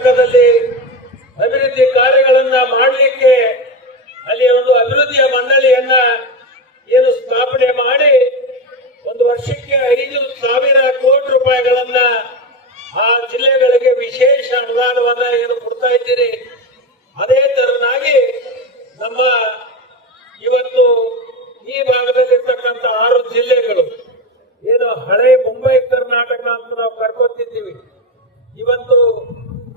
ಕರ್ನಾಟಕದಲ್ಲಿ ಅಭಿವೃದ್ಧಿ ಕಾರ್ಯಗಳನ್ನ ಮಾಡಲಿಕ್ಕೆ ಅಲ್ಲಿ ಒಂದು ಅಭಿವೃದ್ಧಿಯ ಮಂಡಳಿಯನ್ನ ಏನು ಸ್ಥಾಪನೆ ಮಾಡಿ ಒಂದು ವರ್ಷಕ್ಕೆ 5,000 ಕೋಟಿ ರೂಪಾಯಿಗಳನ್ನ ಆ ಜಿಲ್ಲೆಗಳಿಗೆ ವಿಶೇಷ ಅನುದಾನವನ್ನ ಏನು ಕೊಡ್ತಾ ಇದ್ದೀರಿ. ಅದೇ ತರನಾಗಿ ನಮ್ಮ ಇವತ್ತು ಈ ಭಾಗದಲ್ಲಿರ್ತಕ್ಕಂಥ 6 ಜಿಲ್ಲೆಗಳು ಏನು ಹಳೆ ಮುಂಬೈ ಕರ್ನಾಟಕ ಅಂತ ನಾವು ಕರ್ಕೊತಿದ್ದೀವಿ, ಇವತ್ತು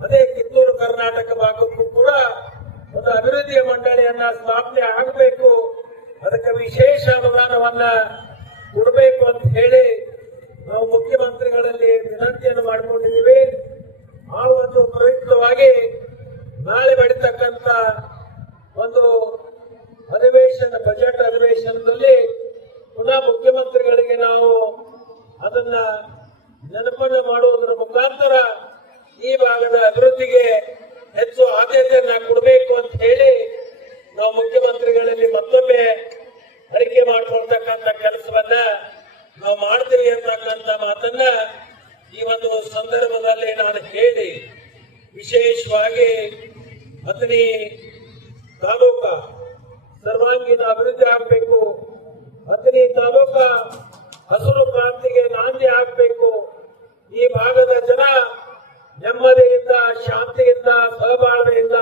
ಅದೇ ಕಿತ್ತೂರು ಕರ್ನಾಟಕ ಭಾಗಕ್ಕೂ ಕೂಡ ಒಂದು ಅಭಿವೃದ್ಧಿಯ ಮಂಡಳಿಯನ್ನ ಸ್ಥಾಪನೆ ಆಗಬೇಕು, ಅದಕ್ಕೆ ವಿಶೇಷ ಅನುದಾನವನ್ನ ಕೊಡಬೇಕು ಅಂತ ಹೇಳಿ ನಾವು ಮುಖ್ಯಮಂತ್ರಿಗಳಲ್ಲಿ ವಿನಂತಿಯನ್ನು ಮಾಡಿಕೊಂಡಿದ್ದೀವಿ. ಆ ಒಂದು ಪ್ರಯುಕ್ತವಾಗಿ ನಾಳೆ ನಡೀತಕ್ಕಂಥ ಒಂದು ಅಧಿವೇಶನ, ಬಜೆಟ್ ಅಧಿವೇಶನದಲ್ಲಿ ಪುನಃ ಮುಖ್ಯಮಂತ್ರಿಗಳಿಗೆ ನಾವು ಅದನ್ನ ನೆನಪನ್ನು ಮಾಡುವುದರ ಮುಖಾಂತರ ಈ ಭಾಗದ ಅಭಿವೃದ್ಧಿಗೆ ಹೆಚ್ಚು ಆದ್ಯತೆಯನ್ನ ಕೊಡಬೇಕು ಅಂತ ಹೇಳಿ ನಾವು ಮುಖ್ಯಮಂತ್ರಿಗಳಲ್ಲಿ ಮತ್ತೊಮ್ಮೆ ಅರಿಕೆ ಮಾಡಿಕೊಳ್ತಕ್ಕಂಥ ಕೆಲಸವನ್ನ ನಾವು ಮಾಡ್ತೀವಿ ಅಂತಕ್ಕಂಥ ಮಾತನ್ನ ಈ ಒಂದು ಸಂದರ್ಭದಲ್ಲಿ ನಾನು ಹೇಳಿ, ವಿಶೇಷವಾಗಿ ಅಥಣಿ ತಾಲೂಕ ಸರ್ವಾಂಗೀಣ ಅಭಿವೃದ್ಧಿ ಆಗಬೇಕು, ಅಥಣಿ ತಾಲೂಕ ಹಸಿರು ಕ್ರಾಂತಿಗೆ ನಾಂದಿ ಆಗಬೇಕು, ಈ ಭಾಗದ ಜನ ನೆಮ್ಮದಿಯಿಂದ, ಶಾಂತಿಯಿಂದ, ಸಹಬಾಳ್ವೆಯಿಂದ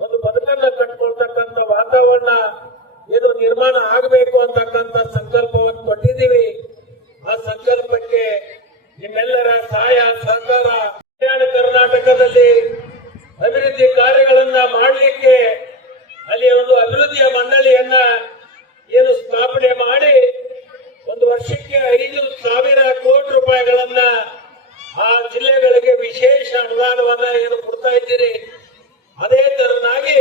ಒಂದು ಬದುಕನ್ನ ಕಟ್ಕೊಳ್ತಕ್ಕಂಥ ವಾತಾವರಣ ಏನು ನಿರ್ಮಾಣ ಆಗಬೇಕು ಅಂತಕ್ಕಂಥ ಸಂಕಲ್ಪವನ್ನು ಕೊಟ್ಟಿದ್ದೀವಿ. ಆ ಸಂಕಲ್ಪಕ್ಕೆ ನಿಮ್ಮೆಲ್ಲರ ಸಹಾಯ ಸಹಕಾರ. ಕಲ್ಯಾಣ ಕರ್ನಾಟಕದಲ್ಲಿ ಅಭಿವೃದ್ಧಿ ಕಾರ್ಯಗಳನ್ನ ಮಾಡಲಿಕ್ಕೆ ಅಲ್ಲಿ ಒಂದು ಅಭಿವೃದ್ಧಿಯ ಮಂಡಳಿಯನ್ನ ಏನು ಸ್ಥಾಪನೆ ಮಾಡಿ ಒಂದು ವರ್ಷಕ್ಕೆ 5,000 ಕೋಟಿ ರೂಪಾಯಿಗಳನ್ನ ಆ ಜಿಲ್ಲೆಗಳಿಗೆ ವಿಶೇಷ ಅನುದಾನವನ್ನ ಏನು ಕೊಡ್ತಾ ಇದ್ದೀರಿ. ಅದೇ ತರನಾಗಿ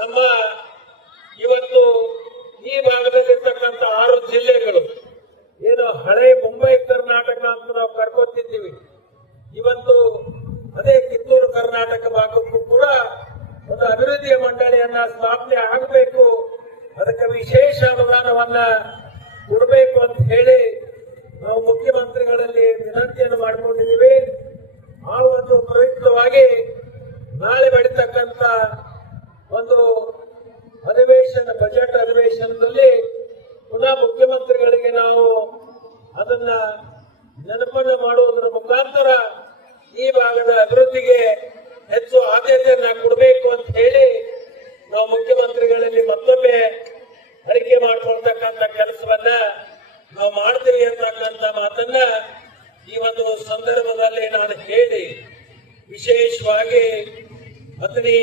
ನಮ್ಮ ಇವತ್ತು ಈ ಭಾಗದಲ್ಲಿರ್ತಕ್ಕಂಥ 6 ಜಿಲ್ಲೆಗಳು ಏನು ಹಳೆ ಮುಂಬೈ ಕರ್ನಾಟಕ ಅಂತ ನಾವು ಕರ್ಕೊತಿದ್ದೀವಿ, ಇವತ್ತು ಅದೇ ಕಿತ್ತೂರು ಕರ್ನಾಟಕ ಭಾಗಕ್ಕೂ ಕೂಡ ಒಂದು ಅಭಿವೃದ್ಧಿಯ ಮಂಡಳಿಯನ್ನ ಸ್ಥಾಪನೆ ಆಗಬೇಕು, ಅದಕ್ಕೆ ವಿಶೇಷ ಅನುದಾನವನ್ನ ಕೊಡಬೇಕು ಅಂತ ಹೇಳಿ ನಾವು ಮುಖ್ಯಮಂತ್ರಿಗಳಲ್ಲಿ ವಿನಂತಿಯನ್ನು ಮಾಡಿಕೊಂಡಿದ್ದೀವಿ. ಆ ಒಂದು ಪ್ರಯುಕ್ತವಾಗಿ ನಾಳೆ ನಡೀತಕ್ಕಂಥ ಒಂದು ಅಧಿವೇಶನ, ಬಜೆಟ್ ಅಧಿವೇಶನದಲ್ಲಿ ಪುನಃ ಮುಖ್ಯಮಂತ್ರಿಗಳಿಗೆ ನಾವು ಅದನ್ನ ನೆನಪನ್ನು ಮಾಡುವುದರ ಮುಖಾಂತರ ಈ ಭಾಗದ ಅಭಿವೃದ್ಧಿಗೆ ಹೆಚ್ಚು ಆದ್ಯತೆಯನ್ನ ಕೊಡಬೇಕು ಅಂತ ಹೇಳಿ ನಾವು ಮುಖ್ಯಮಂತ್ರಿಗಳಲ್ಲಿ ಮತ್ತೊಮ್ಮೆ ಅರಿಕೆ ಮಾಡಿಕೊಳ್ತಕ್ಕಂಥ ಕೆಲಸವನ್ನ ನಾವು ಮಾಡ್ತೀವಿ ಅಂತಕ್ಕಂಥ ಮಾತನ್ನ ಈ ಒಂದು ಸಂದರ್ಭದಲ್ಲಿ ನಾನು ಹೇಳಿ, ವಿಶೇಷವಾಗಿ ಅಥಣಿ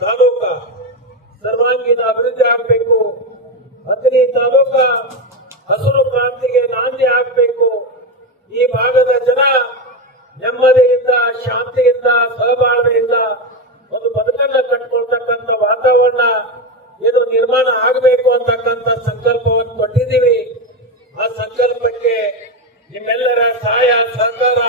ತಾಲೂಕ ಸರ್ವಾಂಗೀಣ ಅಭಿವೃದ್ಧಿ ಆಗಬೇಕು, ಅಥಣಿ ತಾಲೂಕ ಹಸಿರು ಕ್ರಾಂತಿಗೆ ನಾಂದಿ ಆಗಬೇಕು, ಈ ಭಾಗದ ಜನ ನೆಮ್ಮದಿಯಿಂದ, ಶಾಂತಿಯಿಂದ, ಸಹಬಾಳ್ವೆಯಿಂದ ಒಂದು ಬದುಕನ್ನ ಕಟ್ಕೊಳ್ತಕ್ಕಂಥ ವಾತಾವರಣ ಏನು ನಿರ್ಮಾಣ ಆಗಬೇಕು ಅಂತಕ್ಕಂಥ ಸಂಕಲ್ಪವನ್ನು ಕೊಟ್ಟಿದ್ದೀವಿ. ಆ ಸಂಕಲ್ಪಕ್ಕೆ ನಿಮ್ಮೆಲ್ಲರ ಸಹಾಯ ಸಹಕಾರ